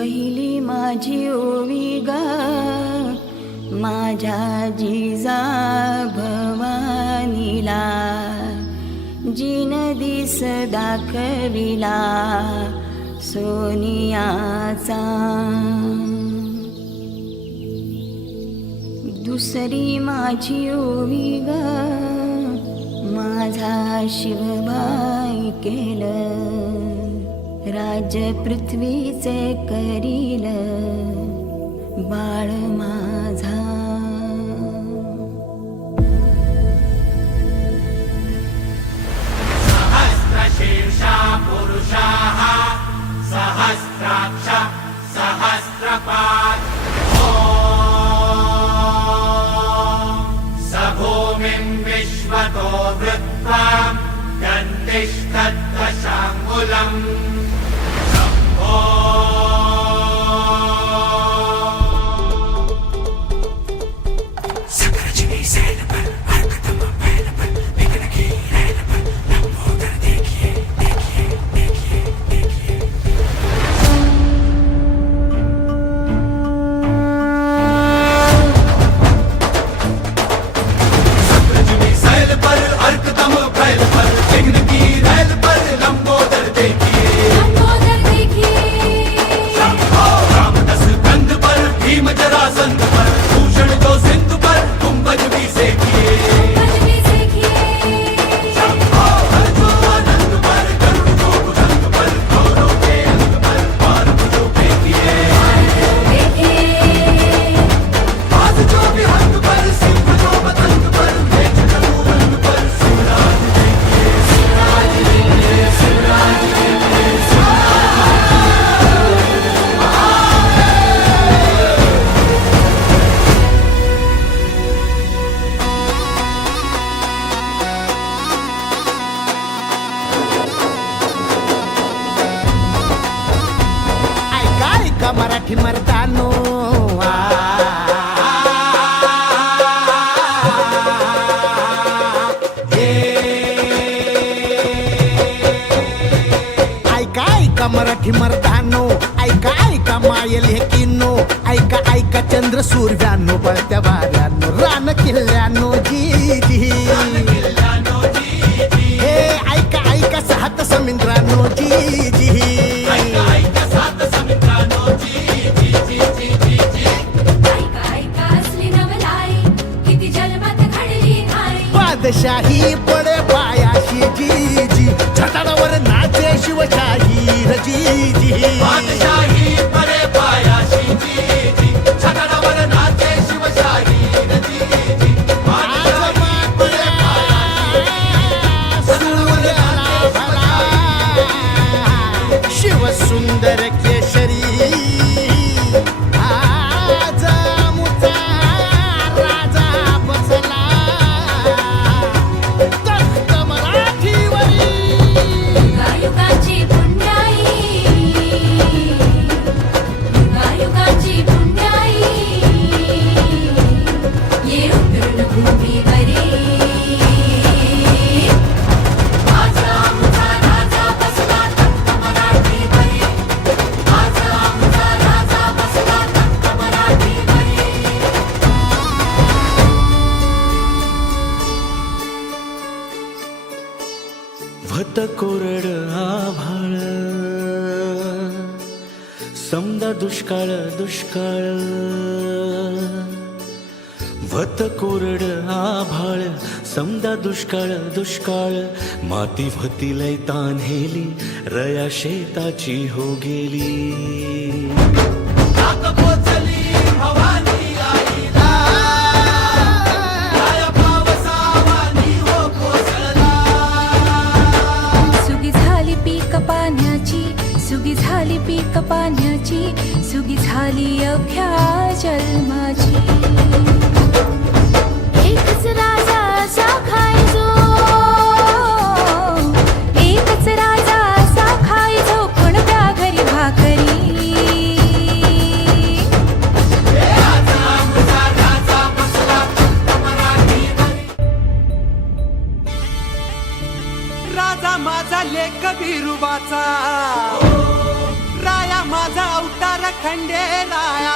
पहिली माझी ओवी गा माझ्या जिजा भवानीला, जिन दिस दाखविला सोनियाचा. दुसरी माझी ओवी गा माझा शिवबाई केलं, राज्य पृथ्वीचे करील बाळ माझा. सहस्रशीर्षा पुरुषाः सहस्राक्ष सहस्रपात्. स भूमिं विश्वतो वृत्वा गन्तिष्ठद्दशाङ्गुलम्. मराठी मर्दानो ऐका ऐका मराठी मर्दानो, ऐका ऐका मायल हे किन्नो, ऐका ऐका चंद्र सूर्यानो, बळत्या वाऱ्यानो, रान किल्ल्यानो जी जी. हे ऐका ऐका सात समुद्रानो जी जी. शाही पडे पायाशी जी जी, छटाडावर नाचे शिवशाही जी जी. बादशाही पडे पायाशी जी जी, छटाडावर नाचे शिवशाही जी जी. शिव सुंदर केशरी आज मुचा राजा बसला. भत कोरड आभाळ समदा दुष्काळ दुष्काळ. भत कोरड आभाळ समदा दुष्काळ दुष्काळ. माती भती लय तान्हेली रया शेताची हो गेली. सुगी झाली पीक पाण्याची, सुगी झाली अवघ्या जन्माची. एकच राजा असा खायचो, एकच राजा असा खायचो, कोणत्या घरी भाकरी. राजा माझा लेक बिरुबाचा, राया माझा अवतार खंडेराया